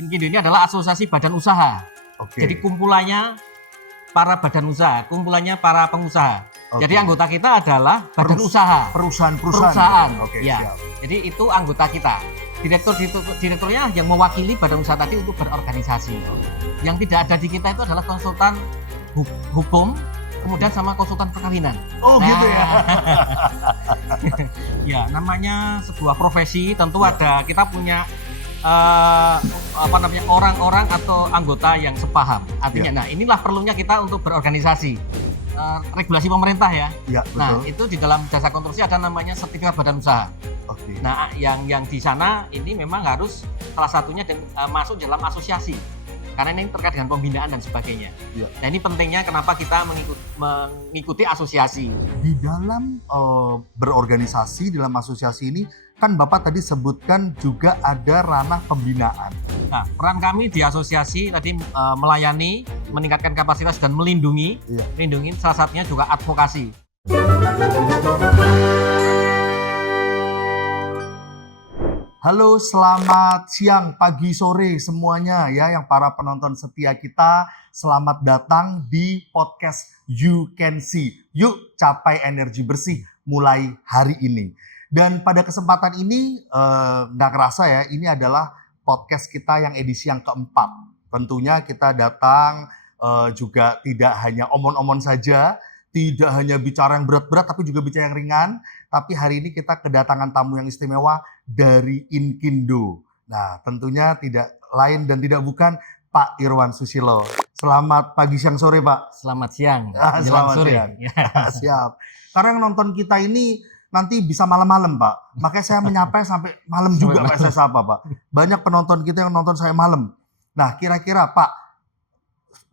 Inkindo ini adalah asosiasi badan usaha. Oke. Jadi kumpulannya para badan usaha, kumpulannya para pengusaha. Oke. Jadi anggota kita adalah badan usaha. Perusahaan. Oke, Ya. siap. Jadi itu anggota kita. Direkturnya yang mewakili badan usaha tadi untuk berorganisasi. Yang tidak ada di kita itu adalah konsultan hukum, kemudian sama konsultan perkawinan. Oh, gitu ya. Ya, namanya sebuah profesi tentu Ya. ada kita punya orang-orang atau anggota yang sepaham. Artinya, nah inilah perlunya kita untuk berorganisasi. Regulasi pemerintah ya. Ya, Nah, betul. itu di dalam jasa konstruksi ada namanya sertifikat badan usaha. Oke. Nah, yang di sana ini memang harus salah satunya masuk dalam asosiasi. Karena ini terkait dengan pembinaan dan sebagainya. Ya. Nah, ini pentingnya kenapa kita mengikuti asosiasi. Di dalam berorganisasi, dalam asosiasi ini, kan Bapak tadi sebutkan juga ada ranah pembinaan. Nah, peran kami di asosiasi tadi melayani, meningkatkan kapasitas dan melindungi. Iya. Melindungi salah satunya juga advokasi. Halo, selamat siang, pagi, sore semuanya ya yang para penonton setia kita. Selamat datang di podcast You Can See. Yuk capai energi bersih mulai hari ini. Dan pada kesempatan ini nggak kerasa ya, ini adalah podcast kita yang edisi yang keempat. Tentunya kita datang juga tidak hanya omon-omon saja, tidak hanya bicara yang berat-berat tapi juga bicara yang ringan. Tapi hari ini kita kedatangan tamu yang istimewa dari Inkindo. Nah, tentunya tidak lain dan tidak bukan Pak Irwan Susilo. Selamat pagi, siang, sore, Pak. Selamat siang. Selamat Jelang sore. siang. Ya. Siap. Karena yang nonton kita ini nanti bisa malam-malam, Pak. Makanya saya menyapa sampai malam juga, Pak. Saya sapa, Pak. Banyak penonton kita yang nonton saya malam. Nah, kira-kira, Pak,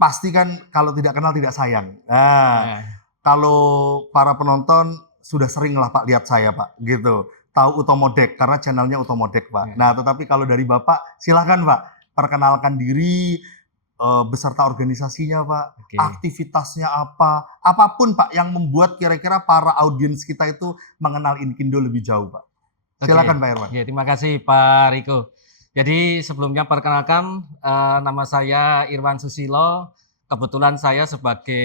pasti kan kalau tidak kenal tidak sayang. Nah, kalau para penonton sudah sering lah Pak lihat saya Pak, gitu. Tahu Utomodek karena channelnya Utomodek Pak. Nah, tetapi kalau dari Bapak silakan Pak, perkenalkan diri beserta organisasinya Pak, Oke. aktivitasnya apa, apapun Pak yang membuat kira-kira para audiens kita itu mengenal Inkindo lebih jauh Pak. Silakan Pak Irwan. Oke, terima kasih Pak Riko. Jadi sebelumnya perkenalkan nama saya Irwan Susilo. Kebetulan saya sebagai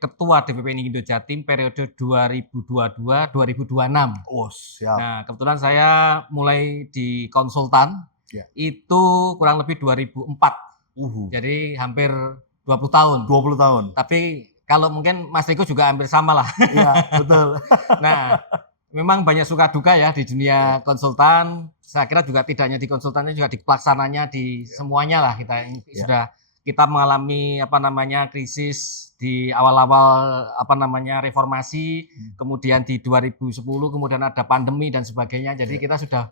Ketua DPP Inkindo Jatim periode 2022-2026. Oh, siap. Nah, kebetulan saya mulai di konsultan Ya. itu kurang lebih 2004. Jadi hampir 20 tahun. 20 tahun. Tapi kalau mungkin Mas Riko juga hampir sama lah. Iya, betul. Nah, memang banyak suka duka ya di dunia konsultan. Saya kira juga tidak hanya di konsultannya, juga di pelaksananya, di semuanya lah kita mengalami krisis di awal-awal reformasi, kemudian di 2010 kemudian ada pandemi dan sebagainya. Jadi kita sudah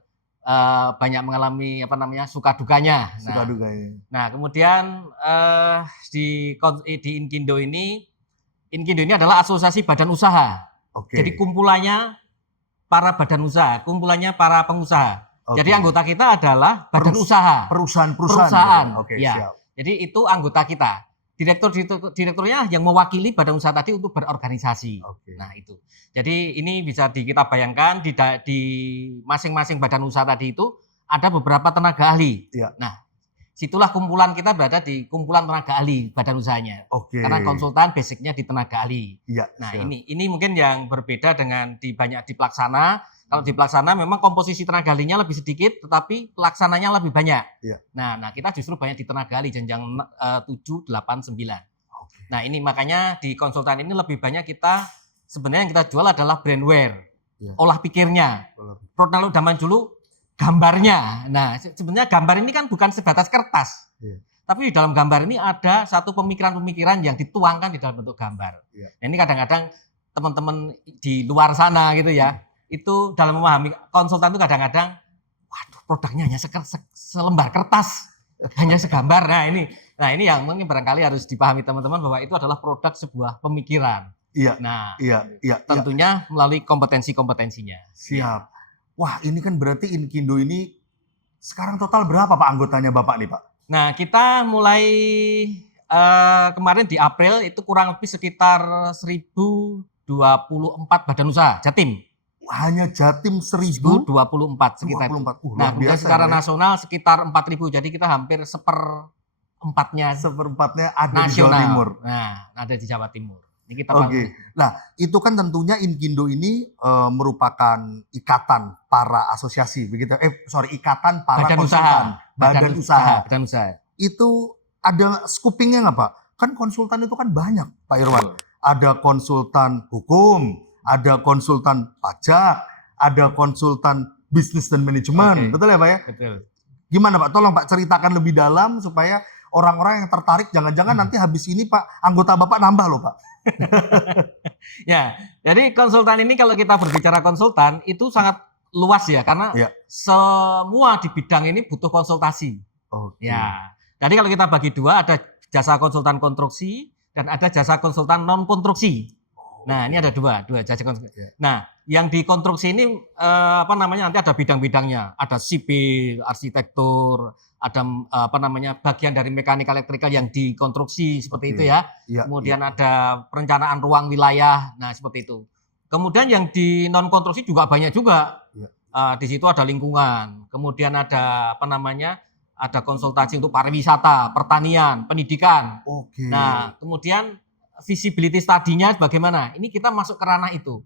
banyak mengalami suka dukanya. Suka dukanya. Nah, kemudian di Inkindo ini adalah asosiasi badan usaha. Oke. Jadi kumpulannya para badan usaha, kumpulannya para pengusaha. Oke. Jadi anggota kita adalah badan usaha. Perusahaan. Oke, Ya. siap. Jadi itu anggota kita. Direkturnya yang mewakili badan usaha tadi untuk berorganisasi. Oke. Nah, itu. Jadi ini bisa kita bayangkan di masing-masing badan usaha tadi itu ada beberapa tenaga ahli. Iya. Nah, situlah kumpulan kita berada di kumpulan tenaga ahli badan usahanya. Oke. Karena konsultan basicnya di tenaga ahli. Iya. Nah, siap. ini mungkin yang berbeda dengan di pelaksana. Kalau di pelaksana memang komposisi tenaga ahlinya lebih sedikit, tetapi pelaksananya lebih banyak. Iya. Nah, kita justru banyak di tenaga ahli jenjang 7, 8, 9. Oke. Nah, ini makanya di konsultan ini lebih banyak kita sebenarnya yang kita jual adalah brandware, Iya. olah pikirnya. Produk zaman dulu gambarnya. Nah, sebenarnya gambar ini kan bukan sebatas kertas. Iya. Tapi di dalam gambar ini ada satu pemikiran-pemikiran yang dituangkan di dalam bentuk gambar. Iya. Nah, ini kadang-kadang teman-teman di luar sana gitu ya, itu dalam memahami konsultan itu kadang-kadang, waduh produknya hanya selembar kertas, hanya segambar. Nah ini yang mungkin barangkali harus dipahami teman-teman bahwa itu adalah produk sebuah pemikiran. Iya. Nah, Iya. tentunya melalui kompetensinya. Siap. Wah, ini kan berarti Inkindo ini sekarang total berapa Pak anggotanya Bapak nih Pak? Nah, kita mulai kemarin di April itu kurang lebih sekitar 1024 badan usaha Jatim. Hanya Jatim 1024 1024 sekitar itu. Nah, kemudian secara nasional sekitar 4.000. Jadi kita hampir seperempatnya ada nasional. di Jawa Timur. Nah, ada di Jawa Timur. Ini kita Oke. Nah, itu kan tentunya Inkindo ini merupakan ikatan para asosiasi begitu. Ikatan para badan konsultan, usaha. Badan usaha. Itu ada scoopingnya nggak Pak? Kan konsultan itu kan banyak Pak Irwan. Ada konsultan hukum, ada konsultan pajak, ada konsultan bisnis dan manajemen. Betul ya Pak ya? Betul. Gimana Pak? Tolong Pak ceritakan lebih dalam supaya orang-orang yang tertarik, jangan-jangan nanti habis ini Pak, anggota Bapak nambah loh Pak. Ya, jadi konsultan ini kalau kita berbicara konsultan itu sangat luas ya, karena semua di bidang ini butuh konsultasi. Ya, jadi kalau kita bagi dua, ada jasa konsultan konstruksi dan ada jasa konsultan non konstruksi. Nah, ini ada dua jasa konstruksi. Nah, yang di konstruksi ini nanti ada bidang-bidangnya, ada sipil, arsitektur, ada bagian dari mekanik elektrikal yang dikonstruksi seperti itu ya. Kemudian ada perencanaan ruang wilayah, nah seperti itu. Kemudian yang di non konstruksi juga banyak juga. Di situ ada lingkungan, kemudian ada ada konsultasi untuk pariwisata, pertanian, pendidikan. Nah, kemudian visibility study-nya bagaimana? Ini kita masuk ke ranah itu.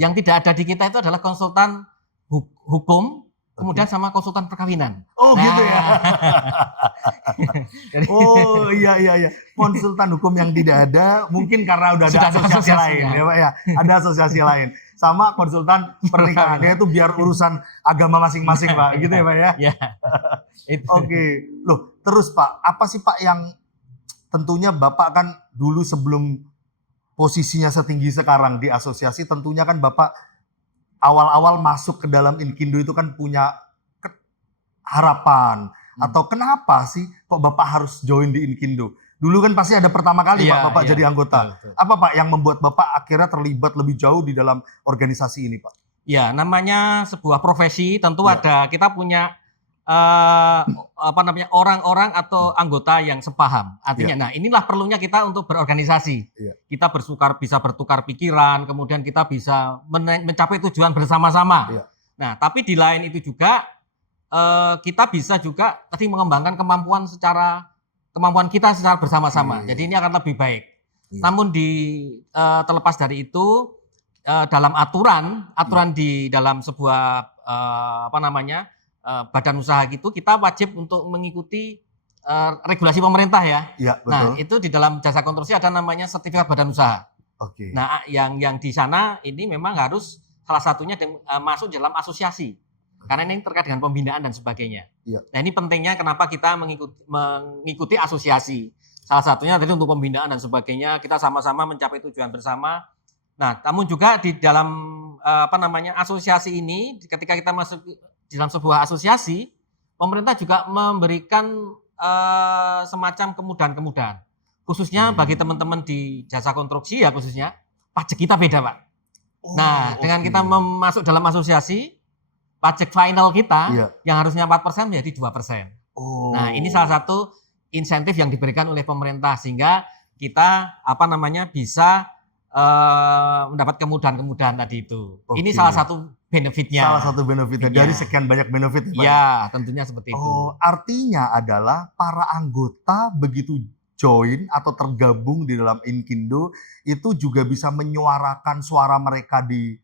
Yang tidak ada di kita itu adalah konsultan hukum, kemudian sama konsultan perkawinan. Gitu ya. Iya. Konsultan hukum yang tidak ada mungkin karena udah ada asosiasi lain ya Pak ya. Ada asosiasi lain. Sama konsultan pernikahan itu biar urusan agama masing-masing Pak, gitu ya Pak ya. Oke. Loh, terus Pak, apa sih Pak yang tentunya Bapak kan dulu sebelum posisinya setinggi sekarang di asosiasi, tentunya kan Bapak awal-awal masuk ke dalam Inkindo itu kan punya harapan. Atau kenapa sih kok Bapak harus join di Inkindo? Dulu kan pasti ada pertama kali Pak Bapak jadi anggota. Betul. Apa Pak yang membuat Bapak akhirnya terlibat lebih jauh di dalam organisasi ini Pak? Ya, namanya sebuah profesi tentu ada, kita punya orang-orang atau anggota yang sepaham. Artinya, nah inilah perlunya kita untuk berorganisasi. Kita bisa bertukar pikiran, kemudian kita bisa mencapai tujuan bersama-sama. Nah, tapi di lain itu juga kita bisa juga tadi mengembangkan kemampuan kita secara bersama-sama. Jadi ini akan lebih baik. Namun terlepas dari itu, dalam aturan di dalam sebuah badan usaha gitu, kita wajib untuk mengikuti regulasi pemerintah ya. Betul. Nah, itu di dalam jasa konstruksi ada namanya sertifikat badan usaha. Nah, yang di sana ini memang harus salah satunya masuk dalam asosiasi. Karena ini terkait dengan pembinaan dan sebagainya. Nah, ini pentingnya kenapa kita mengikuti asosiasi. Salah satunya tadi untuk pembinaan dan sebagainya, kita sama-sama mencapai tujuan bersama. Nah, namun juga di dalam asosiasi ini, ketika kita masuk di dalam sebuah asosiasi, pemerintah juga memberikan semacam kemudahan-kemudahan. Khususnya bagi teman-teman di jasa konstruksi ya khususnya, pajak kita beda Pak. Dengan kita masuk dalam asosiasi, pajak final kita yang harusnya 4% menjadi 2%. Nah, ini salah satu insentif yang diberikan oleh pemerintah sehingga kita bisa mendapat kemudahan-kemudahan tadi itu. Ini salah satu benefitnya. Salah satu benefitnya dari sekian banyak benefit. Ya, tentunya seperti itu. Artinya adalah para anggota begitu join atau tergabung di dalam Inkindo itu juga bisa menyuarakan suara mereka di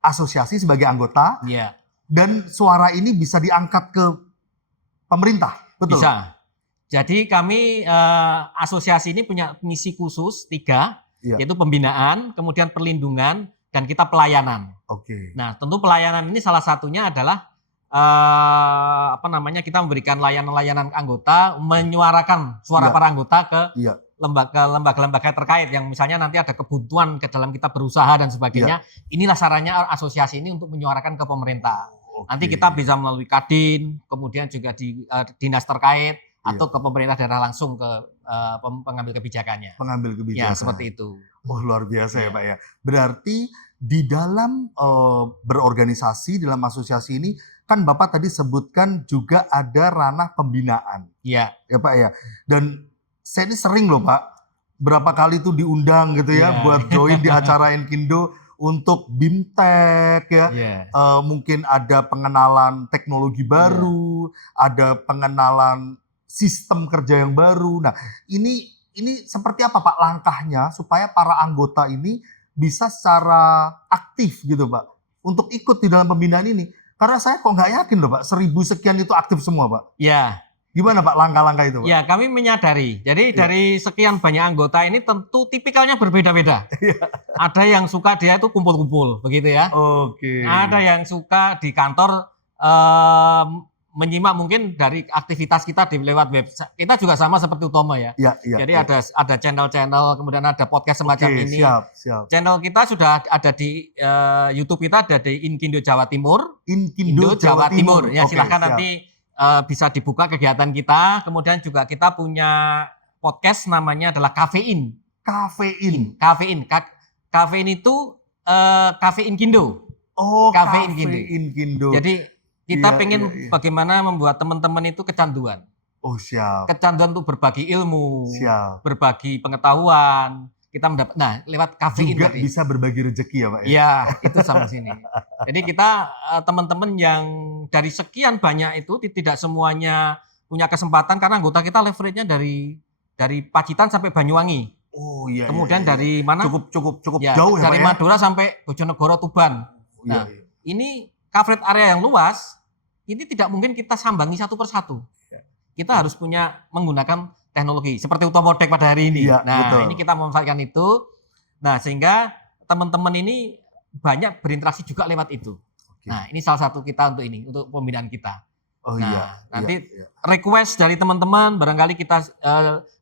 asosiasi sebagai anggota. Dan suara ini bisa diangkat ke pemerintah, betul? Bisa. Jadi kami asosiasi ini punya misi khusus 3. Yaitu pembinaan, kemudian perlindungan, dan kita pelayanan. Nah, tentu pelayanan ini salah satunya adalah kita memberikan layanan-layanan anggota, menyuarakan suara para anggota ke lembaga-lembaga terkait yang misalnya nanti ada kebutuhan ke dalam kita berusaha dan sebagainya. Inilah caranya asosiasi ini untuk menyuarakan ke pemerintah. Nanti kita bisa melalui Kadin, kemudian juga di dinas terkait atau ke pemerintah daerah langsung ke pengambil kebijakannya. Ya, seperti itu. Luar biasa ya Pak ya. Berarti di dalam berorganisasi, dalam asosiasi ini, kan Bapak tadi sebutkan juga ada ranah pembinaan. Ya Pak ya. Dan saya ini sering loh Pak, berapa kali tuh diundang gitu ya buat join di acara Inkindo untuk BIMTEK ya. Mungkin ada pengenalan teknologi baru, ada pengenalan sistem kerja yang baru. Nah, ini seperti apa Pak langkahnya supaya para anggota ini bisa secara aktif gitu Pak untuk ikut di dalam pembinaan ini? Karena saya kok nggak yakin loh Pak, 1.000 sekian itu aktif semua Pak. Ya. Gimana Pak langkah-langkah itu Pak? Ya, kami menyadari. Jadi dari sekian banyak anggota ini tentu tipikalnya berbeda-beda. Ada yang suka dia itu kumpul-kumpul, begitu ya. Oke. Ada yang suka di kantor menyimak mungkin dari aktivitas kita di lewat website. Kita juga sama seperti Utomo ya. Jadi ada channel-channel, kemudian ada podcast semacam ini. Siap. Channel kita sudah ada di YouTube, kita ada di Inkindo Jawa Timur. Inkindo Jawa Timur. Ya, silahkan nanti bisa dibuka kegiatan kita. Kemudian juga kita punya podcast namanya adalah Kafein. Kafein itu Kafein Kindo. Oh, Kafein Kindo. Jadi kita pengen bagaimana membuat teman-teman itu kecanduan. Oh, siap. Kecanduan untuk berbagi ilmu, berbagi pengetahuan. Kita mendapat, lewat Kafein juga tadi. Bisa berbagi rezeki ya Pak ya? Iya, itu sama sini. Jadi kita teman-teman yang dari sekian banyak itu tidak semuanya punya kesempatan karena anggota kita leverage-nya dari Pacitan sampai Banyuwangi. Oh iya. Kemudian dari mana? Cukup jauh ya Pak dari ya? Madura sampai Bojonegoro, Tuban. Nah, ini coverage area yang luas. Ini tidak mungkin kita sambangi satu persatu. Kita harus menggunakan teknologi seperti Utomodek pada hari ini. Betul. Ini kita memanfaatkan itu. Nah, sehingga teman-teman ini banyak berinteraksi juga lewat itu. Nah, ini salah satu kita untuk pembinaan kita. Nanti request dari teman-teman barangkali kita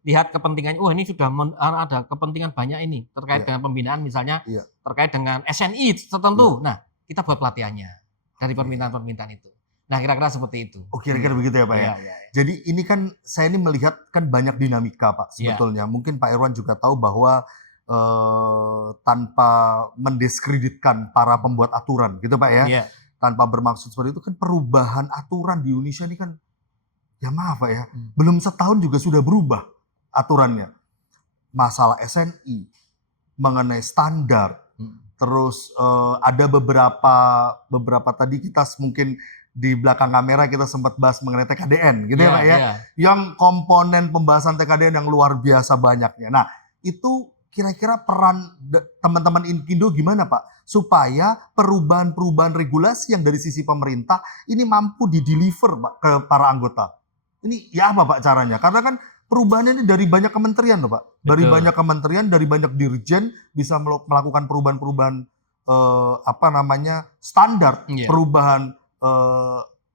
lihat kepentingannya. Ini sudah ada kepentingan banyak ini terkait dengan pembinaan misalnya terkait dengan SNI tertentu. Nah, kita buat pelatihannya dari permintaan-permintaan itu. Nah, kira-kira seperti itu. Oh, kira-kira begitu ya Pak ya? Jadi ini kan saya melihat kan banyak dinamika Pak sebetulnya. Mungkin Pak Irwan juga tahu bahwa tanpa mendiskreditkan para pembuat aturan gitu Pak ya. Tanpa bermaksud seperti itu kan perubahan aturan di Indonesia ini kan ya maaf Pak ya. Belum setahun juga sudah berubah aturannya. Masalah SNI, mengenai standar. Terus ada beberapa tadi kita mungkin di belakang kamera kita sempat bahas mengenai TKDN gitu ya Pak ya. Yang komponen pembahasan TKDN yang luar biasa banyaknya. Nah, itu kira-kira peran teman-teman Inkindo gimana Pak? Supaya perubahan-perubahan regulasi yang dari sisi pemerintah ini mampu dideliver Pak ke para anggota. Ini ya apa Pak caranya? Karena kan perubahannya ini dari banyak kementerian loh Pak. Dari banyak kementerian, dari banyak dirjen bisa melakukan perubahan-perubahan standar, perubahan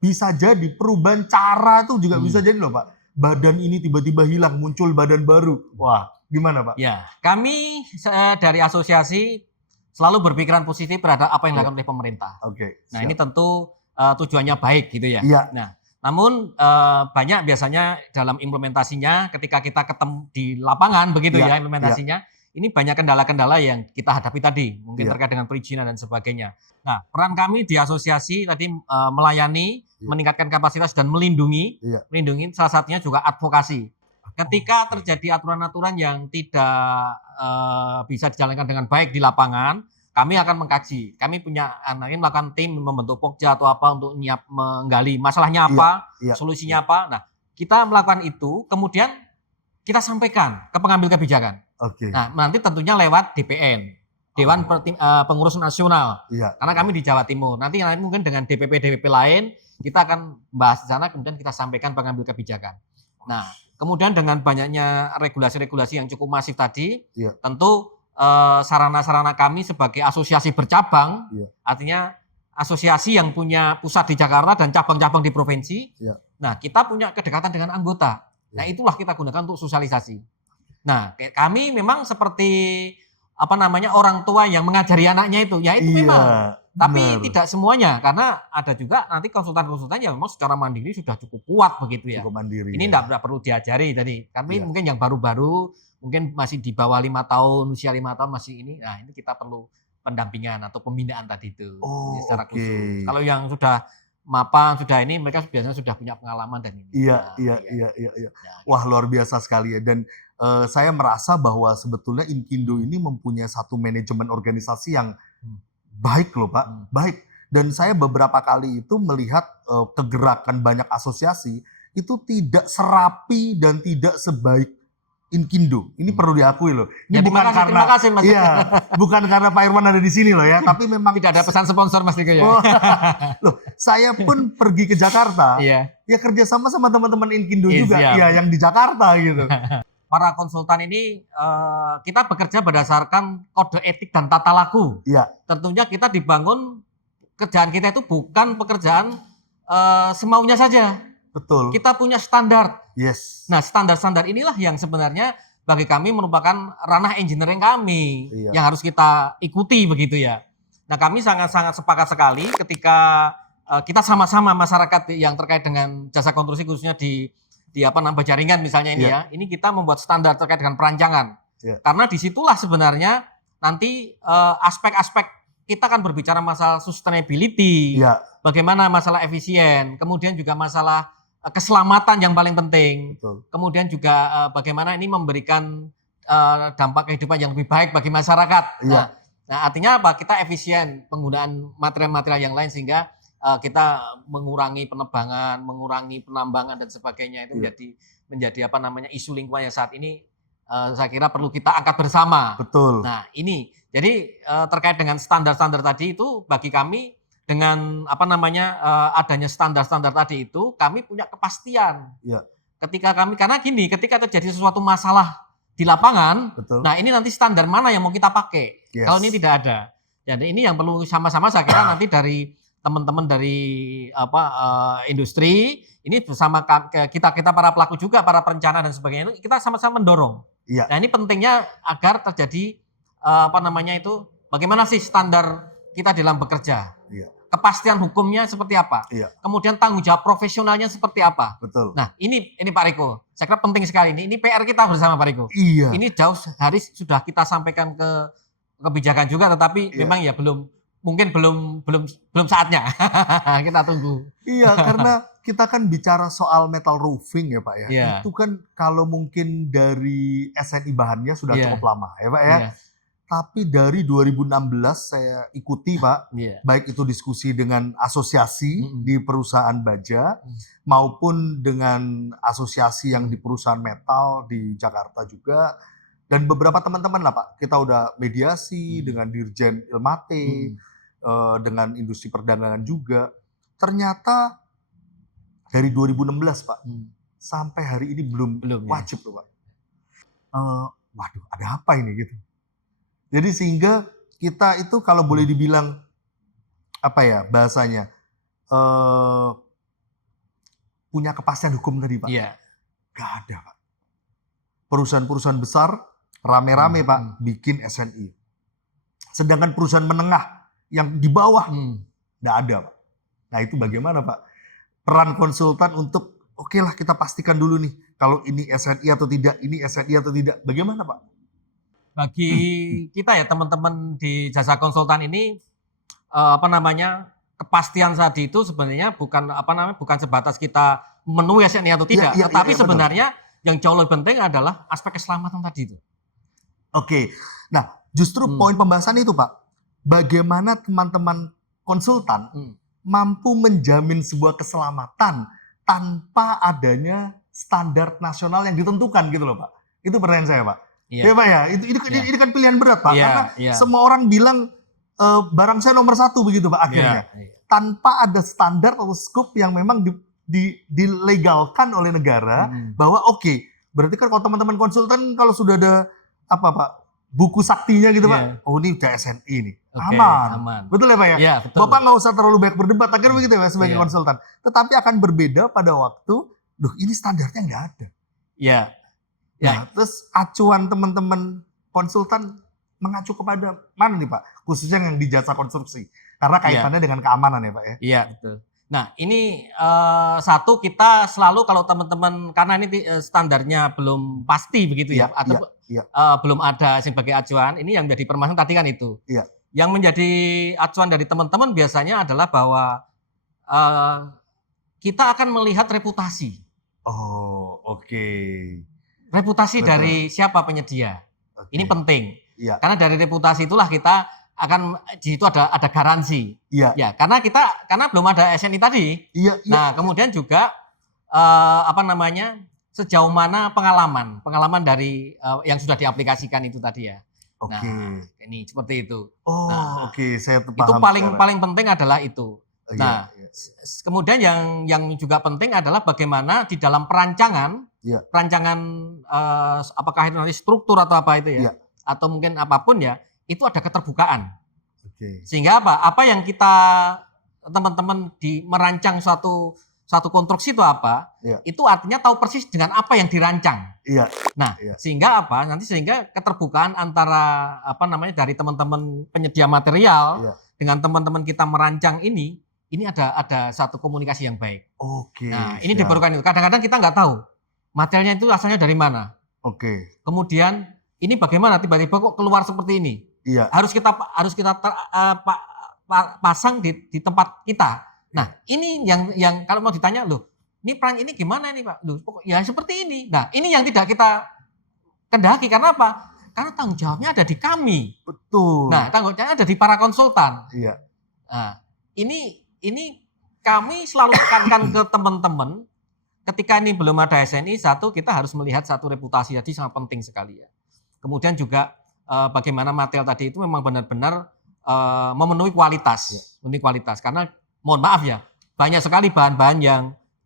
bisa jadi perubahan cara itu juga bisa jadi loh Pak. Badan ini tiba-tiba hilang, muncul badan baru. Wah, gimana Pak? Ya, kami dari asosiasi selalu berpikiran positif terhadap apa yang dilakukan oleh pemerintah. Nah, ini tentu tujuannya baik gitu ya. Nah, namun banyak biasanya dalam implementasinya ketika kita ketemu di lapangan begitu ya implementasinya, ini banyak kendala-kendala yang kita hadapi tadi, mungkin terkait dengan perizinan dan sebagainya. Nah, peran kami di asosiasi tadi melayani, meningkatkan kapasitas dan melindungi salah satunya juga advokasi. Ketika terjadi aturan-aturan yang tidak bisa dijalankan dengan baik di lapangan, kami akan mengkaji. Kami melakukan tim membentuk pokja atau apa untuk menggali masalahnya apa, solusinya apa. Nah, kita melakukan itu, kemudian kita sampaikan ke pengambil kebijakan. Nah, nanti tentunya lewat DPN, Dewan Pengurus Nasional. Karena kami di Jawa Timur. Nanti mungkin dengan DPP lain kita akan bahas di sana, kemudian kita sampaikan pengambil kebijakan. Nah, kemudian dengan banyaknya regulasi-regulasi yang cukup masif tadi, tentu sarana-sarana kami sebagai asosiasi bercabang, artinya asosiasi yang punya pusat di Jakarta dan cabang-cabang di provinsi. Nah, kita punya kedekatan dengan anggota. Nah, itulah kita gunakan untuk sosialisasi. Nah, kami memang seperti orang tua yang mengajari anaknya itu, ya itu memang. Tapi tidak semuanya, karena ada juga nanti konsultan-konsultan yang memang secara mandiri sudah cukup kuat begitu ya. Cukup mandiri. Ini tidak perlu diajari tadi. Kami mungkin yang baru-baru, mungkin masih di bawah 5 tahun, usia 5 tahun masih ini. Nah, ini kita perlu pendampingan atau pembinaan tadi itu secara khusus. Kalau yang sudah mapan, sudah ini mereka biasanya sudah punya pengalaman dan ini. Iya. Wah, luar biasa sekali ya. Dan saya merasa bahwa sebetulnya Inkindo ini mempunyai satu manajemen organisasi yang baik loh Pak, baik. Dan saya beberapa kali itu melihat kegerakan banyak asosiasi itu tidak serapi dan tidak sebaik Inkindo. Ini perlu diakui loh. Ini Ya, bukan terima kasih Mas. iya, bukan karena Pak Irwan ada di sini loh ya, tapi memang Tidak ada pesan sponsor Mas Diko ya. Oh, loh, saya pun pergi ke Jakarta, Iya. ya kerjasama sama teman-teman Inkindo Iya, juga, siap. ya yang di Jakarta gitu. Para konsultan ini kita bekerja berdasarkan kode etik dan tata laku. Iya, Tentunya kita dibangun kerjaan kita itu bukan pekerjaan semaunya saja. betul. Kita punya standar. Yes. Nah, standar-standar inilah yang sebenarnya bagi kami merupakan ranah engineering kami Iya. yang harus kita ikuti begitu ya. Nah, kami sangat-sangat sepakat sekali ketika kita sama-sama masyarakat yang terkait dengan jasa konstruksi khususnya di jaringan misalnya ini Iya. ya. Ini kita membuat standar terkait dengan perancangan. Iya. Karena disitulah sebenarnya nanti aspek-aspek kita akan berbicara masalah sustainability, Iya, bagaimana masalah efisien, kemudian juga masalah keselamatan yang paling penting. betul. Kemudian juga bagaimana ini memberikan dampak kehidupan yang lebih baik bagi masyarakat. Iya. Nah, artinya apa? Kita efisien penggunaan material-material yang lain sehingga kita mengurangi penebangan, mengurangi penambangan dan sebagainya. Itu Iya. menjadi apa namanya isu lingkungan yang saat ini saya kira perlu kita angkat bersama. Betul. Nah, ini jadi terkait dengan standar-standar tadi itu bagi kami dengan apa namanya adanya standar-standar tadi itu kami punya kepastian. Iya. Karena gini, ketika terjadi sesuatu masalah di lapangan, Betul. nah ini nanti standar mana yang mau kita pakai? Yes. Kalau ini tidak ada. Jadi ini yang perlu sama-sama saya kira nanti dari teman-teman dari industri ini bersama kita para pelaku juga, para perencana dan sebagainya itu kita sama-sama mendorong. Iya. Nah, ini pentingnya agar terjadi bagaimana sih standar kita dalam bekerja? Iya. Kepastian hukumnya seperti apa? Iya. Kemudian tanggung jawab profesionalnya seperti apa? Betul. Nah, ini Pak Riko. Saya kira penting sekali ini. Ini PR kita bersama Pak Riko. Iya. Ini jauh hari sudah kita sampaikan ke kebijakan juga, tetapi Iya. memang ya belum saatnya. Kita tunggu. Iya, karena kita kan bicara soal metal roofing ya Pak ya. Iya. Itu kan kalau mungkin dari SNI bahannya sudah Iya. cukup lama ya Pak ya. Iya. Tapi dari 2016 saya ikuti Pak, Iya. baik itu diskusi dengan asosiasi Mm-mm. di perusahaan baja maupun dengan asosiasi yang di perusahaan metal di Jakarta juga, dan beberapa teman-teman lah Pak, kita udah mediasi dengan Dirjen Ilmate, dengan industri perdagangan juga. Ternyata dari 2016 Pak sampai hari ini belum Belum, ya. wajib loh Pak. Waduh, ada apa ini gitu. Jadi sehingga kita itu kalau boleh dibilang apa ya bahasanya punya kepastian hukum tadi Pak. Iya. Gak ada Pak. Perusahaan-perusahaan besar rame-rame Pak bikin SNI. Sedangkan perusahaan menengah yang di bawah gak ada Pak. Nah itu bagaimana Pak? Peran konsultan untuk oke lah kita pastikan dulu nih kalau ini SNI atau tidak, ini SNI atau tidak. Bagaimana Pak? Bagi kita ya teman-teman di jasa konsultan ini kepastian tadi itu sebenarnya bukan sebatas kita memenuhi SNI atau tidak, Iya, tetapi iya, sebenarnya yang jauh lebih penting adalah aspek keselamatan tadi itu. Oke. Nah, justru poin pembahasan itu Pak, bagaimana teman-teman konsultan mampu menjamin sebuah keselamatan tanpa adanya standar nasional yang ditentukan gitu loh Pak. Itu pertanyaan saya Pak. Iya. Ya Pak ya, ini kan pilihan berat Pak, Iya, karena iya. semua orang bilang barang saya nomor 1 begitu Pak akhirnya. Iya. Tanpa ada standar atau scope yang memang dilegalkan oleh negara bahwa oke, berarti kan kalau teman-teman konsultan kalau sudah ada apa Pak, buku saktinya gitu Iya. Pak, oh ini udah SNI nih, Oke, aman. aman. Betul ya Pak ya? Iya, betul. Bapak nggak usah terlalu banyak berdebat, akhirnya begitu ya sebagai Iya. konsultan. Tetapi akan berbeda pada waktu, duh ini standarnya nggak ada. Iya. Nah, terus acuan teman-teman konsultan mengacu kepada mana nih Pak? Khususnya yang di jasa konstruksi. Karena kaitannya dengan keamanan ya Pak ya? Iya, betul. Nah, ini satu kita selalu kalau teman-teman karena ini standarnya belum pasti begitu ya, atau belum ada sebagai acuan. Ini yang menjadi permasalahan tadi kan itu. Iya. Yang menjadi acuan dari teman-teman biasanya adalah bahwa kita akan melihat reputasi. Oh, oke. Reputasi Betul. dari siapa penyedia. Oke. Ini penting. Iya. Karena dari reputasi itulah kita akan di situ ada garansi. Iya. Ya, karena belum ada SNI tadi. Iya. Nah, kemudian juga sejauh mana pengalaman dari yang sudah diaplikasikan itu tadi ya. Oke. Nah, ini seperti itu. Oh, Nah, oke, saya paham. Itu sekarang. paling penting adalah itu. Iya, Nah, iya. kemudian yang juga penting adalah bagaimana di dalam perancangan, Iya. apakah itu nanti struktur atau apa itu ya, Iya. atau mungkin apapun ya, itu ada keterbukaan. Oke. Sehingga apa yang kita teman-teman merancang suatu konstruksi itu apa, Iya. itu artinya tahu persis dengan apa yang dirancang. Iya. Nah, Iya. sehingga keterbukaan antara dari teman-teman penyedia material Iya. dengan teman-teman kita merancang ini ada satu komunikasi yang baik. Oke. Nah, ini diperlukan itu. Kadang-kadang kita nggak tahu materialnya itu asalnya dari mana. Oke. Kemudian ini bagaimana tiba-tiba kok keluar seperti ini? Iya. Harus kita pasang di tempat kita. Nah, ini yang kalau mau ditanya loh, ini peran ini gimana nih Pak? Loh, ya seperti ini. Nah, ini yang tidak kita kendaki karena apa? Karena tanggung jawabnya ada di kami. Betul. Nah, tanggung jawabnya ada di para konsultan. Iya. Nah, ini kami selalu tekankan ke teman-teman ketika ini belum ada SNI, satu kita harus melihat satu reputasi tadi sangat penting sekali ya. Kemudian juga bagaimana material tadi itu memang benar-benar memenuhi kualitas, memenuhi kualitas. Karena mohon maaf ya, banyak sekali bahan-bahan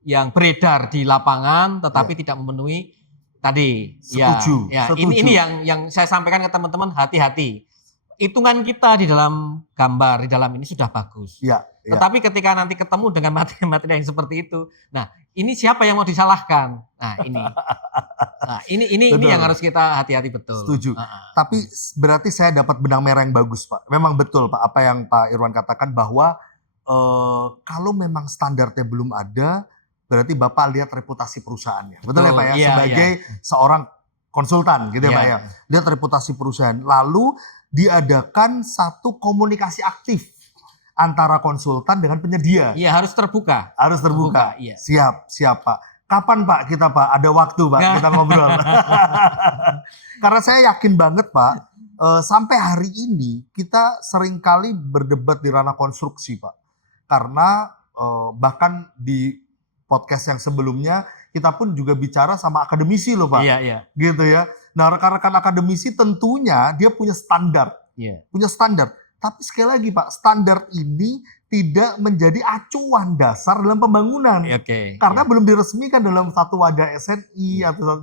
yang beredar di lapangan tetapi tidak memenuhi tadi. Setuju. Ya, Setuju. ini yang saya sampaikan ke teman-teman, hati-hati. Hitungan kita di dalam gambar, di dalam ini sudah bagus. Iya. Tetapi ketika nanti ketemu dengan materi-materi yang seperti itu, nah ini siapa yang mau disalahkan? Nah ini yang harus kita hati-hati betul. Setuju. Tapi berarti saya dapat benang merah yang bagus Pak. Memang betul Pak apa yang Pak Irwan katakan bahwa kalau memang standarnya belum ada, berarti Bapak lihat reputasi perusahaannya. Betul ya Pak ya? Iya, sebagai seorang konsultan gitu ya Pak ya. Lihat reputasi perusahaan. Lalu diadakan satu komunikasi aktif antara konsultan dengan penyedia. Iya, harus terbuka. Harus terbuka. Iya. Siap Pak. Kapan Pak kita Pak ada waktu Pak kita ngobrol. Karena saya yakin banget Pak, sampai hari ini kita seringkali berdebat di ranah konstruksi Pak. Karena bahkan di podcast yang sebelumnya kita pun juga bicara sama akademisi loh Pak. Iya. Gitu ya. Nah rekan-rekan akademisi tentunya dia punya standar. Iya. Punya standar. Tapi sekali lagi Pak, standar ini tidak menjadi acuan dasar dalam pembangunan. Oke. Karena belum diresmikan dalam satu wadah SNI atau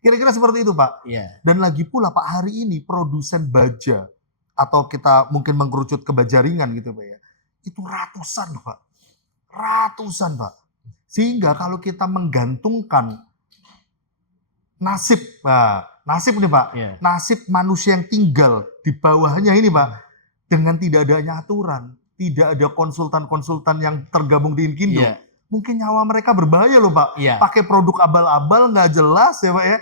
kira-kira seperti itu Pak. Iya. Dan lagi pula Pak hari ini produsen baja atau kita mungkin mengkerucut ke baja ringan gitu Pak ya. Itu ratusan Pak. Ratusan Pak. Sehingga kalau kita menggantungkan nasib nih Pak. Iya. Nasib manusia yang tinggal di bawahnya ini Pak. Dengan tidak adanya aturan, tidak ada konsultan-konsultan yang tergabung di Inkindo, mungkin nyawa mereka berbahaya loh Pak. Iya. Pakai produk abal-abal nggak jelas ya Pak ya,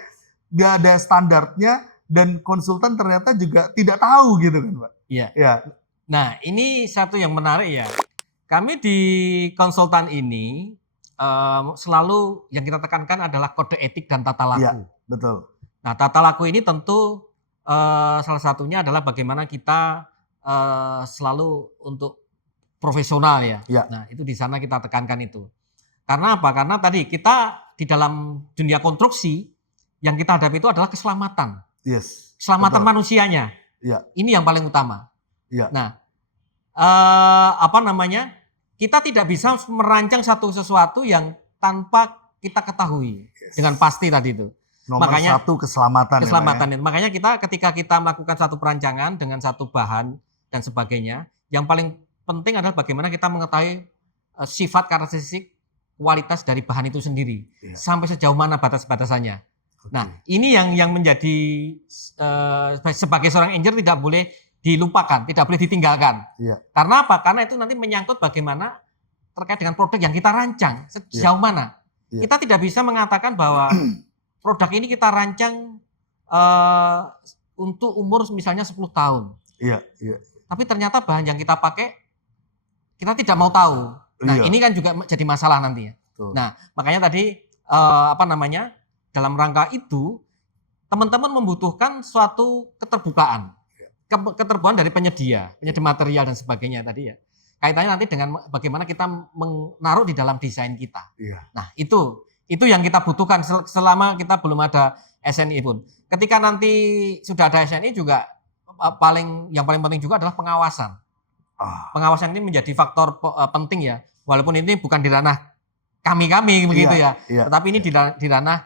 nggak ada standarnya dan konsultan ternyata juga tidak tahu gitu kan Pak. Iya. Ya. Nah ini satu yang menarik ya. Kami di konsultan ini selalu yang kita tekankan adalah kode etik dan tata laku. Iya, betul. Nah tata laku ini tentu salah satunya adalah bagaimana kita selalu untuk profesional ya. Nah itu di sana kita tekankan itu. Karena apa? Karena tadi kita di dalam dunia konstruksi yang kita hadapi itu adalah keselamatan. Yes. Keselamatan betul. manusianya. Iya. Ini yang paling utama. Iya. Nah kita tidak bisa merancang sesuatu yang tanpa kita ketahui dengan pasti tadi itu. Nomor satu keselamatan. Keselamatan. Makanya ketika kita melakukan satu perancangan dengan satu bahan dan sebagainya, yang paling penting adalah bagaimana kita mengetahui sifat karakteristik kualitas dari bahan itu sendiri, sampai sejauh mana batas-batasannya. Nah, ini yang menjadi sebagai seorang engineer tidak boleh dilupakan, tidak boleh ditinggalkan. Karena apa? Karena itu nanti menyangkut bagaimana terkait dengan produk yang kita rancang sejauh mana. Kita tidak bisa mengatakan bahwa produk ini kita rancang untuk umur misalnya 10 tahun. Iya. Tapi ternyata bahan yang kita pakai kita tidak mau tahu. Nah, ini kan juga jadi masalah nanti ya. Nah, makanya tadi dalam rangka itu teman-teman membutuhkan suatu keterbukaan. keterbukaan dari penyedia material dan sebagainya tadi ya. Kaitannya nanti dengan bagaimana kita menaruh di dalam desain kita. Iya. Nah, itu yang kita butuhkan selama kita belum ada SNI pun. Ketika nanti sudah ada SNI juga yang paling penting juga adalah pengawasan. Pengawasan ini menjadi faktor penting ya. Walaupun ini bukan di ranah kami begitu ya. Tetapi ini di ranah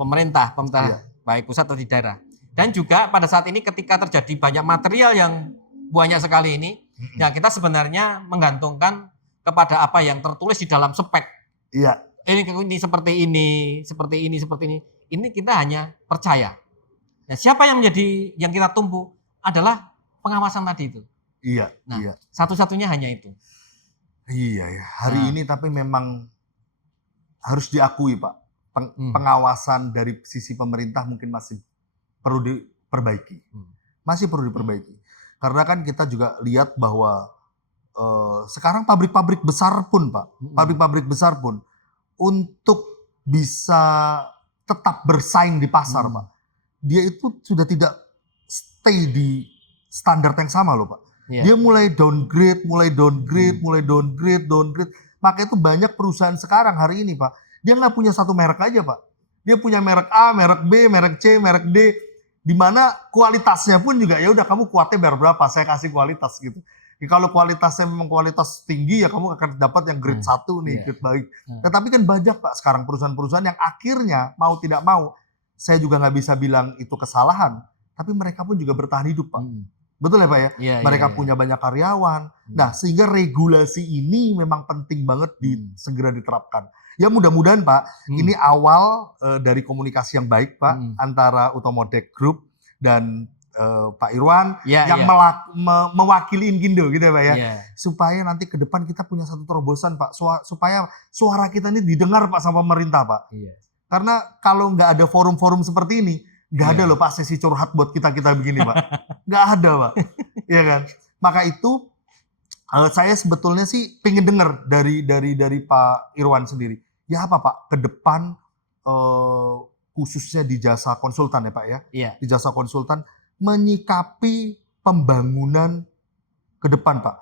pemerintah baik pusat atau di daerah. Dan juga pada saat ini ketika terjadi banyak material yang banyak sekali ini, ya kita sebenarnya menggantungkan kepada apa yang tertulis di dalam spek. Iya. Ini seperti ini. Ini kita hanya percaya. Nah, siapa yang kita tumpu adalah pengawasan tadi itu. Iya. Nah, satu-satunya hanya itu. Iya ya. Hari ini tapi memang harus diakui Pak, pengawasan dari sisi pemerintah mungkin masih perlu diperbaiki. Masih perlu diperbaiki. Karena kan kita juga lihat bahwa sekarang pabrik-pabrik besar pun Pak, pabrik-pabrik besar pun untuk bisa tetap bersaing di pasar Pak, dia itu sudah tidak stay di standar yang sama loh Pak. Dia mulai downgrade. Maka itu banyak perusahaan sekarang hari ini Pak, dia nggak punya satu merek aja Pak. Dia punya merek A, merek B, merek C, merek D, di mana kualitasnya pun juga ya udah kamu kuatnya bayar berapa, saya kasih kualitas gitu. Ya, kalau kualitasnya memang kualitas tinggi ya kamu akan dapat yang grade 1 nih, grade baik. Tetapi kan banyak Pak sekarang perusahaan-perusahaan yang akhirnya mau tidak mau, saya juga nggak bisa bilang itu kesalahan, tapi mereka pun juga bertahan hidup Pak. Betul ya Pak ya? Mereka punya banyak karyawan. Nah, sehingga regulasi ini memang penting banget segera diterapkan. Ya mudah-mudahan Pak, ini awal dari komunikasi yang baik Pak antara Utomodek Group dan Pak Irwan yang mewakili Inkindo gitu ya Pak ya. Supaya nanti ke depan kita punya satu terobosan Pak, supaya suara kita ini didengar Pak sama pemerintah Pak. Karena kalau nggak ada forum-forum seperti ini, nggak ada loh Pak sesi curhat buat kita begini Pak. Nggak ada Pak. Iya kan? Maka itu saya sebetulnya sih pengen dengar dari Pak Irwan sendiri. Ya apa Pak, ke depan khususnya di jasa konsultan ya Pak ya, di jasa konsultan menyikapi pembangunan ke depan Pak,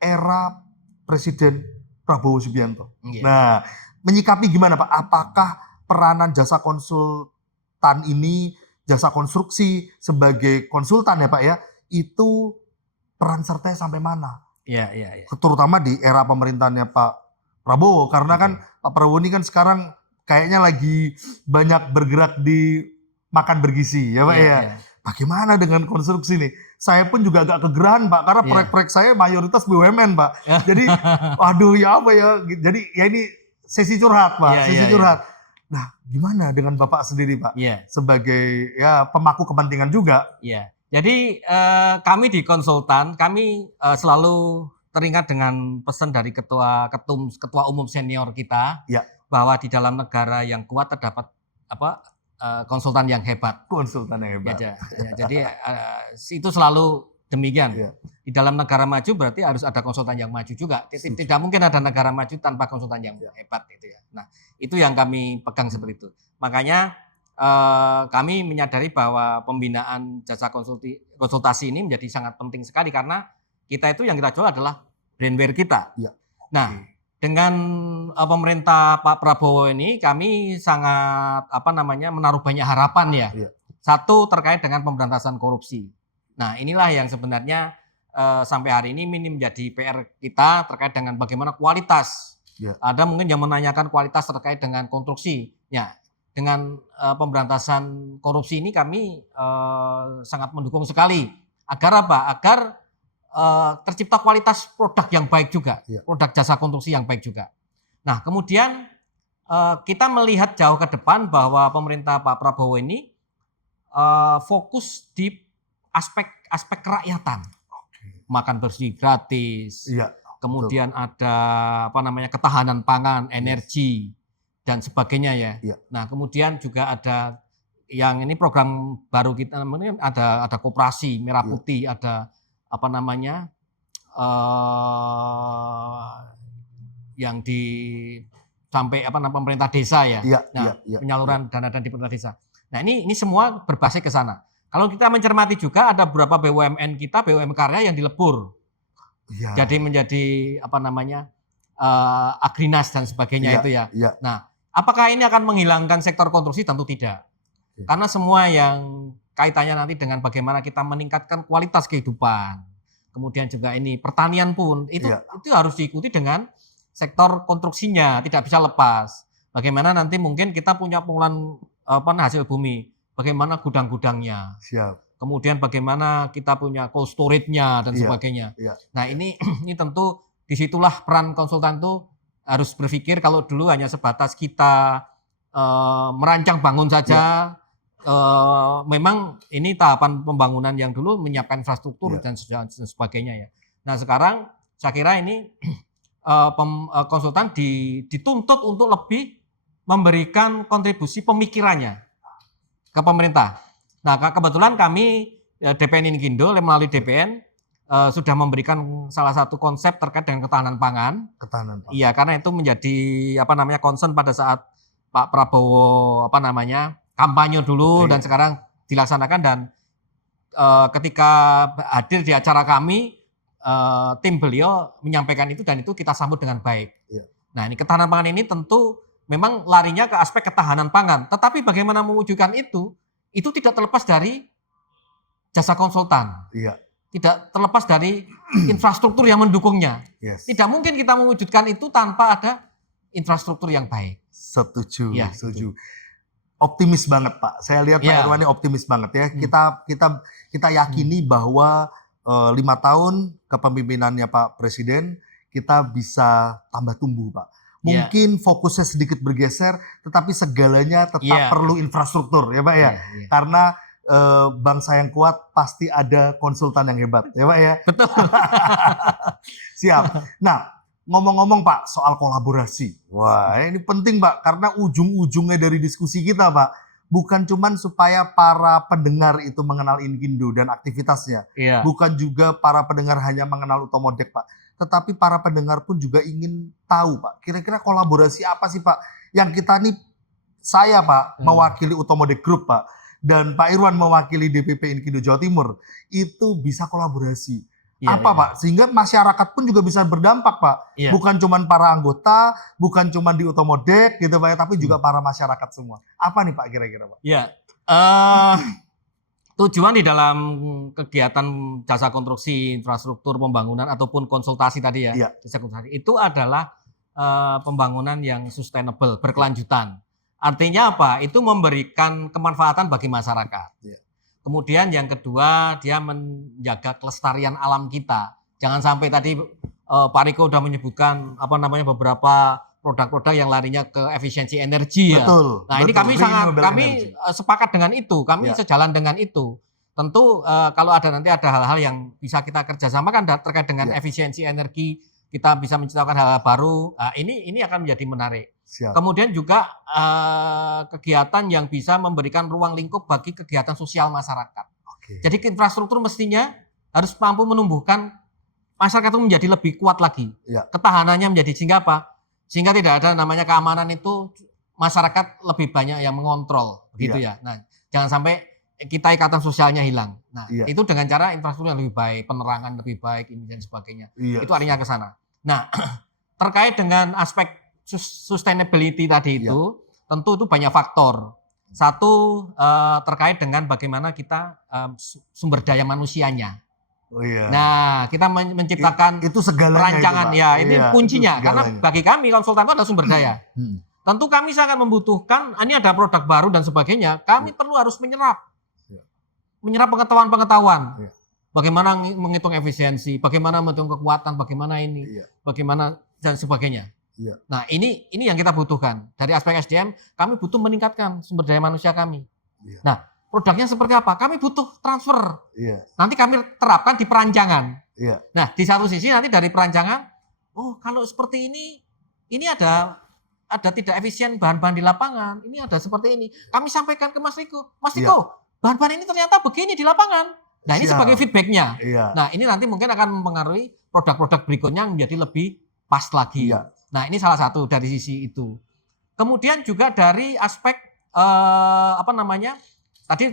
era Presiden Prabowo Subianto. Nah, menyikapi gimana Pak? Apakah peranan jasa konsultan ini, jasa konstruksi sebagai konsultan ya Pak ya, itu peran sertanya sampai mana? Terutama di era pemerintahannya Pak Prabowo, karena kan Pak Prabowo ini kan sekarang kayaknya lagi banyak bergerak di makan bergizi ya Pak ya. Bagaimana dengan konstruksi nih? Saya pun juga agak kegerahan Pak, karena proyek-proyek saya mayoritas BUMN Pak. Jadi waduh ya apa ya, jadi ya ini sesi curhat Pak, sesi curhat. Nah gimana dengan Bapak sendiri Pak? Sebagai ya pemangku kepentingan juga. Jadi kami di konsultan, kami selalu teringat dengan pesan dari ketua umum senior kita, bahwa di dalam negara yang kuat terdapat konsultan yang hebat. Konsultan yang hebat. Jadi itu selalu demikian. Di dalam negara maju berarti harus ada konsultan yang maju juga. Tidak mungkin ada negara maju tanpa konsultan yang hebat gitu ya. Nah, itu yang kami pegang seperti itu. Makanya kami menyadari bahwa pembinaan jasa konsultasi ini menjadi sangat penting sekali, karena kita itu yang kita jual adalah brandware kita. Nah, dengan pemerintah Pak Prabowo ini kami sangat menaruh banyak harapan ya. Satu, terkait dengan pemberantasan korupsi. Nah, inilah yang sebenarnya sampai hari ini menjadi PR kita terkait dengan bagaimana kualitas. Ada mungkin yang menanyakan kualitas terkait dengan konstruksi. Ya, dengan pemberantasan korupsi ini kami sangat mendukung sekali. Agar apa? Agar tercipta kualitas produk yang baik juga, produk jasa konstruksi yang baik juga. Nah, kemudian kita melihat jauh ke depan bahwa pemerintah Pak Prabowo ini fokus di aspek kerakyatan, makan bersih gratis, kemudian ada ketahanan pangan, energi dan sebagainya ya. Nah, kemudian juga ada yang ini program baru kita, ada koperasi merah putih, ada yang sampai pemerintah desa ya. Penyaluran dana di pemerintah desa. Nah, ini semua berbasis ke sana. Kalau kita mencermati juga ada beberapa BUMN kita, BUMN karya yang dilebur. Iya. Jadi menjadi apa namanya Agrinas dan sebagainya Iya, itu ya. iya. Nah, apakah ini akan menghilangkan sektor konstruksi? Tentu tidak. Oke. Karena semua yang kaitannya nanti dengan bagaimana kita meningkatkan kualitas kehidupan. Kemudian juga ini pertanian pun itu Iya. itu harus diikuti dengan sektor konstruksinya, tidak bisa lepas. Bagaimana nanti mungkin kita punya pengolahan hasil bumi, bagaimana gudang-gudangnya. Siap. Kemudian bagaimana kita punya cold storage-nya dan Iya, sebagainya. iya. Nah, ini tentu disitulah peran konsultan itu harus berpikir. Kalau dulu hanya sebatas kita merancang bangun saja, memang ini tahapan pembangunan yang dulu menyiapkan infrastruktur dan sebagainya ya. Nah, sekarang saya kira ini konsultan dituntut untuk lebih memberikan kontribusi pemikirannya ke pemerintah. Nah, kebetulan kami DPN Inkindo melalui DPN sudah memberikan salah satu konsep terkait dengan ketahanan pangan. Ketahanan pangan. Iya, karena itu menjadi concern pada saat Pak Prabowo kampanye dulu dan sekarang dilaksanakan, dan ketika hadir di acara kami tim beliau menyampaikan itu dan itu kita sambut dengan baik. Iya. Nah, ini ketahanan pangan ini tentu memang larinya ke aspek ketahanan pangan, tetapi bagaimana mewujudkan itu tidak terlepas dari jasa konsultan. Iya. Tidak terlepas dari infrastruktur yang mendukungnya. Yes. Tidak mungkin kita mewujudkan itu tanpa ada infrastruktur yang baik. Setuju, Ya, setuju. Optimis banget Pak. Saya lihat Pak Irwan ini optimis banget ya. Kita yakini bahwa 5 tahun kepemimpinannya Pak Presiden kita bisa tambah tumbuh Pak. Mungkin fokusnya sedikit bergeser, tetapi segalanya tetap perlu infrastruktur ya Pak ya. Karena bangsa yang kuat pasti ada konsultan yang hebat ya Pak ya. Betul. Siap. Nah, ngomong-ngomong Pak soal kolaborasi. Wah, ini penting Pak karena ujung-ujungnya dari diskusi kita Pak bukan cuman supaya para pendengar itu mengenal Inkindo dan aktivitasnya. Bukan juga para pendengar hanya mengenal Utomodek Pak. Tetapi para pendengar pun juga ingin tahu Pak, kira-kira kolaborasi apa sih Pak yang kita nih, saya Pak mewakili Utomodek Group Pak, dan Pak Irwan mewakili DPP Inkindo Jawa Timur, itu bisa kolaborasi. Pak? Sehingga masyarakat pun juga bisa berdampak Pak. Bukan cuma para anggota, bukan cuma di Utomodek gitu Pak, tapi juga para masyarakat semua. Apa nih Pak kira-kira Pak? Tujuan di dalam kegiatan jasa konstruksi, infrastruktur, pembangunan ataupun konsultasi tadi ya, jasa konsultasi itu adalah pembangunan yang sustainable, berkelanjutan. Artinya apa? Itu memberikan kemanfaatan bagi masyarakat. Kemudian yang kedua, dia menjaga kelestarian alam kita. Jangan sampai tadi Pak Riko sudah menyebutkan beberapa produk-produk yang larinya ke efisiensi energi ya. Betul. Nah, ini kami sepakat dengan itu, kami sejalan dengan itu. Tentu kalau nanti ada hal-hal yang bisa kita kerjasamakan terkait dengan efisiensi energi, kita bisa menciptakan hal-hal baru. Nah, ini akan menjadi menarik. Siap. Kemudian juga kegiatan yang bisa memberikan ruang lingkup bagi kegiatan sosial masyarakat. Jadi infrastruktur mestinya harus mampu menumbuhkan masyarakat itu menjadi lebih kuat lagi. Ketahanannya menjadi sehingga apa? Sehingga tidak ada namanya keamanan itu masyarakat lebih banyak yang mengontrol begitu ya. Nah, jangan sampai kita ikatan sosialnya hilang. Nah, itu dengan cara infrastruktur yang lebih baik, penerangan lebih baik ini dan sebagainya. Itu artinya ke sana. Nah, terkait dengan aspek sustainability tadi itu, tentu itu banyak faktor. Satu terkait dengan bagaimana kita sumber daya manusianya. Nah, kita menciptakan itu segalanya perancangan itu, Pak. ini kuncinya karena bagi kami konsultan itu ada sumber daya. Tentu kami sangat membutuhkan, ini ada produk baru dan sebagainya, kami perlu harus menyerap pengetahuan-pengetahuan. Bagaimana menghitung efisiensi, bagaimana menghitung kekuatan, bagaimana ini, bagaimana dan sebagainya. Nah, ini yang kita butuhkan. Dari aspek SDM, kami butuh meningkatkan sumber daya manusia kami. Nah, produknya seperti apa? Kami butuh transfer. Nanti kami terapkan di perancangan. Nah, di satu sisi nanti dari perancangan, kalau seperti ini ada tidak efisien bahan-bahan di lapangan. Ini ada seperti ini. Kami sampaikan ke Mas Riko. Mas Riko, bahan-bahan ini ternyata begini di lapangan. Nah, ini sebagai feedbacknya. Nah, ini nanti mungkin akan mempengaruhi produk-produk berikutnya menjadi lebih pas lagi. Nah, ini salah satu dari sisi itu. Kemudian juga dari aspek tadi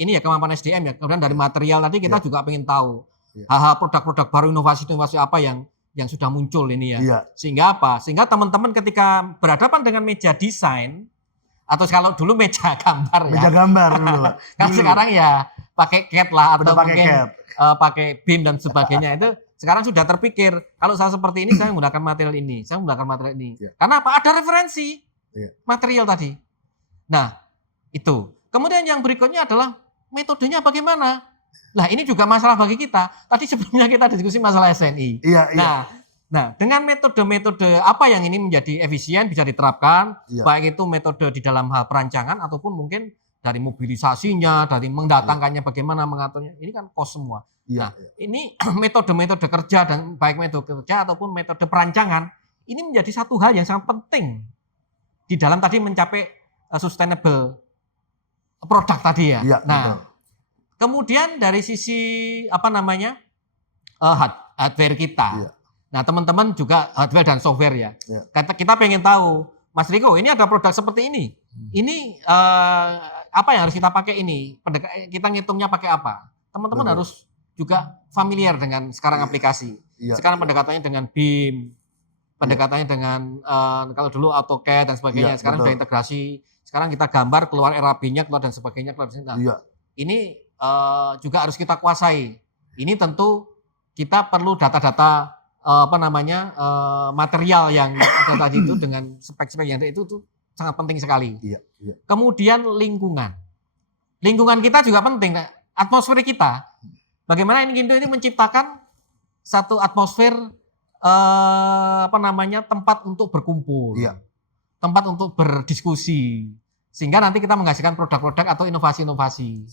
ini ya kemampuan SDM ya. Kemudian dari material tadi kita juga pengen tahu hal-hal produk-produk baru, inovasi-inovasi apa yang sudah muncul ini ya. Sehingga apa? Sehingga teman-teman ketika berhadapan dengan meja desain atau kalau dulu meja gambar ya. Meja gambar dulu. Kan sekarang ya pakai CAD lah atau mungkin CAD. Pakai BIM dan sebagainya itu sekarang sudah terpikir kalau saya seperti ini saya menggunakan material ini, saya menggunakan material ini. Karena apa? Ada referensi material tadi. Nah, itu. Kemudian yang berikutnya adalah metodenya bagaimana? Nah, ini juga masalah bagi kita. Tadi sebelumnya kita diskusi masalah SNI. Nah, dengan metode-metode apa yang ini menjadi efisien bisa diterapkan, baik itu metode di dalam hal perancangan ataupun mungkin dari mobilisasinya, dari mendatangkannya bagaimana mengaturnya. Ini kan cost semua. Ini metode-metode kerja dan baik metode kerja ataupun metode perancangan ini menjadi satu hal yang sangat penting di dalam tadi mencapai sustainable produk tadi ya. Nah, kemudian dari sisi hardware kita. Nah, teman-teman juga hardware dan software ya. Kita pengen tahu, Mas Riko, ini ada produk seperti ini. Ini apa yang harus kita pakai ini? Kita ngitungnya pakai apa? Teman-teman harus juga familiar dengan sekarang aplikasi. Sekarang pendekatannya dengan BIM, pendekatannya dengan kalau dulu AutoCAD dan sebagainya. Sekarang sudah integrasi. Sekarang kita gambar keluar RAB-nya keluar dan sebagainya keluar. Nah, ini juga harus kita kuasai. Ini tentu kita perlu data-data material yang ada tadi itu dengan spek-spek yang ada itu tuh sangat penting sekali. Kemudian lingkungan kita juga penting. Atmosfer kita, bagaimana Inkindo ini menciptakan satu atmosfer tempat untuk berkumpul, tempat untuk berdiskusi, sehingga nanti kita menghasilkan produk-produk atau inovasi-inovasi.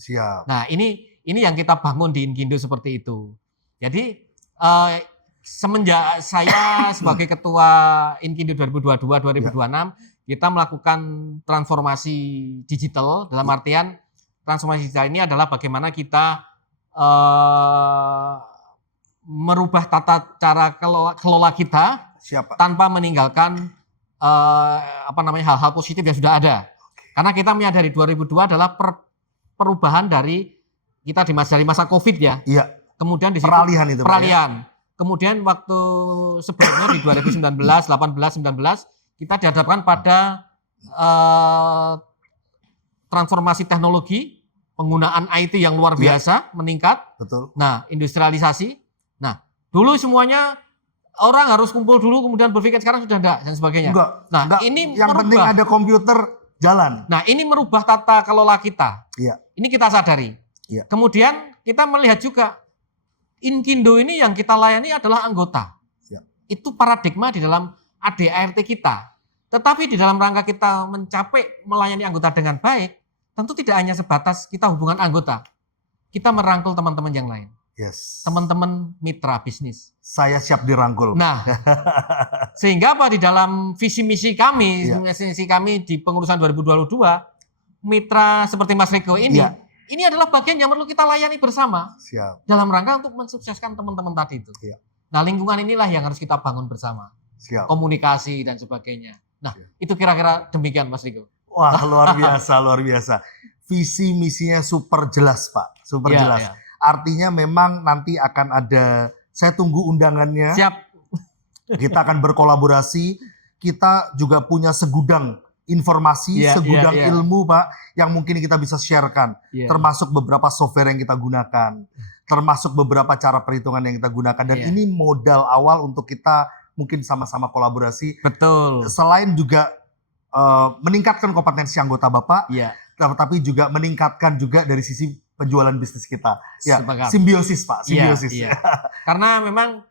Nah, ini yang kita bangun di Inkindo seperti itu. Jadi semenjak saya sebagai ketua Inkindo 2022-2026, kita melakukan transformasi digital. Dalam artian transformasi digital ini adalah bagaimana kita merubah tata cara kelola kita tanpa meninggalkan hal-hal positif yang sudah ada. Karena kita menyadari 2002 adalah perubahan dari kita dari masa COVID ya. Kemudian di situ peralihan. Kemudian waktu sebelumnya di 2019, 18, 19 kita dihadapkan pada transformasi teknologi, penggunaan IT yang luar biasa meningkat. Nah, industrialisasi. Nah, dulu semuanya orang harus kumpul dulu kemudian berpikir sekarang sudah enggak dan sebagainya. Enggak. Ini yang penting ada komputer jalan. Nah, ini merubah tata kelola kita. Ini kita sadari. Kemudian kita melihat juga Inkindo ini yang kita layani adalah anggota. Itu paradigma di dalam ADART kita. Tetapi di dalam rangka kita mencapai melayani anggota dengan baik, tentu tidak hanya sebatas kita hubungan anggota. Kita merangkul teman-teman yang lain. Teman-teman mitra bisnis. Saya siap dirangkul. Nah, sehingga apa di dalam visi misi kami di pengurusan 2022, mitra seperti Mas Riko ini adalah bagian yang perlu kita layani bersama. Dalam rangka untuk mensukseskan teman-teman tadi itu. Nah, lingkungan inilah yang harus kita bangun bersama. Komunikasi dan sebagainya. Nah, itu kira-kira demikian Mas Riko. Wah, luar biasa, luar biasa. Visi misinya super jelas, Pak. Super jelas. Artinya memang nanti akan ada, saya tunggu undangannya. Siap. Kita akan berkolaborasi. Kita juga punya segudang informasi, segudang ilmu, Pak, yang mungkin kita bisa sharekan. Termasuk beberapa software yang kita gunakan. Termasuk beberapa cara perhitungan yang kita gunakan. Dan ini modal awal untuk kita mungkin sama-sama kolaborasi. Betul. Selain juga meningkatkan kompetensi anggota Bapak, tapi juga meningkatkan juga dari sisi penjualan bisnis kita. Simbiosis, Pak, simbiosis. Karena memang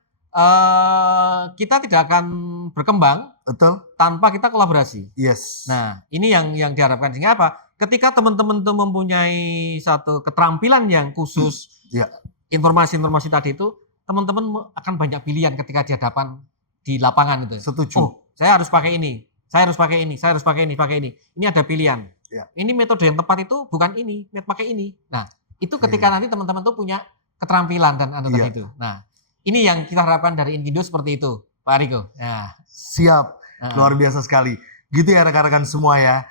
kita tidak akan berkembang tanpa kita kolaborasi. Nah, ini yang diharapkan. Sehingga apa? Ketika teman-teman itu mempunyai satu keterampilan yang khusus, informasi-informasi tadi itu, teman-teman akan banyak pilihan ketika di hadapan di lapangan itu. Setuju. Oh, saya harus pakai ini, saya harus pakai ini, saya harus pakai ini, pakai ini. Ini ada pilihan. Ini metode yang tepat itu bukan ini, pakai ini. Nah, itu ketika nanti teman-teman tuh punya keterampilan dan tadi itu. Nah, ini yang kita harapkan dari Inkindo seperti itu, Pak Riko. Siap, luar biasa sekali. Gitu ya rekan-rekan semua ya.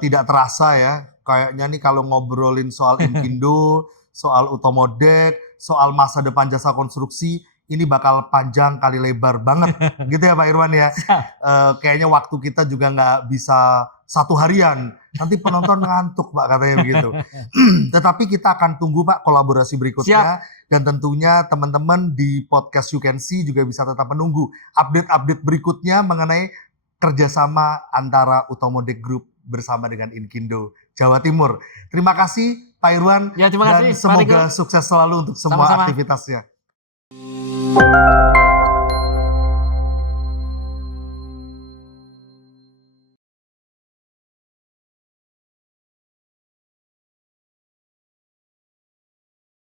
Tidak terasa ya, kayaknya nih kalau ngobrolin soal Inkindo, soal Utomodek, soal masa depan jasa konstruksi, ini bakal panjang kali lebar banget, gitu ya Pak Irwan ya. Kayaknya waktu kita juga nggak bisa 1 harian, nanti penonton ngantuk Pak katanya begitu. Tetapi kita akan tunggu Pak kolaborasi berikutnya. Dan tentunya teman-teman di podcast You Can See juga bisa tetap menunggu update-update berikutnya mengenai kerjasama antara Utomodek Group bersama dengan Inkindo Jawa Timur. Terima kasih Pak Irwan Ya, terima kasih, dan Pak semoga Riko. sukses selalu untuk semua Sama-sama. aktivitasnya.